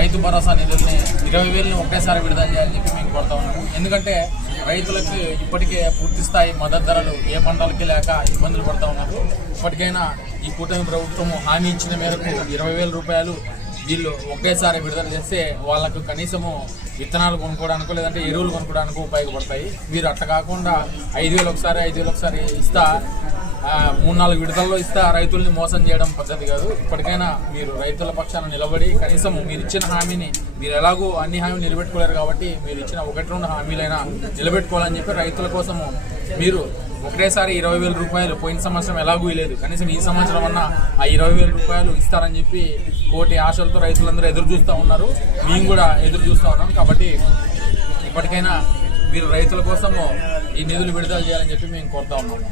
రైతు భరోసా నిధుల్ని ఇరవై వేలని ఒకేసారి విడుదల చేయాలని చెప్పి మేము కోరుతా ఉన్నాము. ఎందుకంటే రైతులకు ఇప్పటికే పూర్తి స్థాయి మద్దతు ధరలు ఏ పంటలకి లేక ఇబ్బందులు పడుతూ ఉన్నారు. ఇప్పటికైనా ఈ కూటమి ప్రభుత్వం హామీ ఇచ్చిన మేరకు ఇరవై వేల రూపాయలు వీళ్ళు ఒకేసారి విడుదల చేస్తే వాళ్ళకు కనీసము విత్తనాలు కొనుక్కోవడానికో లేదంటే ఎరువులు కొనుక్కోవడానికో ఉపయోగపడతాయి. వీరు అట్ట కాకుండా ఐదు వేలు ఒకసారి ఐదు వేలు ఒకసారి ఇస్తా మూడు నాలుగు విడతల్లో ఇస్తా రైతుల్ని మోసం చేయడం పద్ధతి కాదు. ఇప్పటికైనా మీరు రైతుల పక్షాన నిలబడి కనీసం మీరు ఇచ్చిన హామీని మీరు ఎలాగో అన్ని హామీలు నిలబెట్టుకోలేరు కాబట్టి మీరు ఇచ్చిన ఒకటి రెండు హామీలైనా నిలబెట్టుకోవాలని చెప్పి రైతుల కోసము మీరు ఒకటేసారి ఇరవై వేల రూపాయలు పోయిన సంవత్సరం ఎలాగూ లేదు కనీసం ఈ సంవత్సరం అన్న ఆ ఇరవై వేల రూపాయలు ఇస్తారని చెప్పి కోటి ఆశలతో రైతులందరూ ఎదురు చూస్తూ ఉన్నారు. మేము కూడా ఎదురు చూస్తూ ఉన్నాం కాబట్టి ఇప్పటికైనా మీరు రైతుల కోసము ఈ నిధులు విడుదల చేయాలని చెప్పి మేము కోరుతా ఉన్నాము.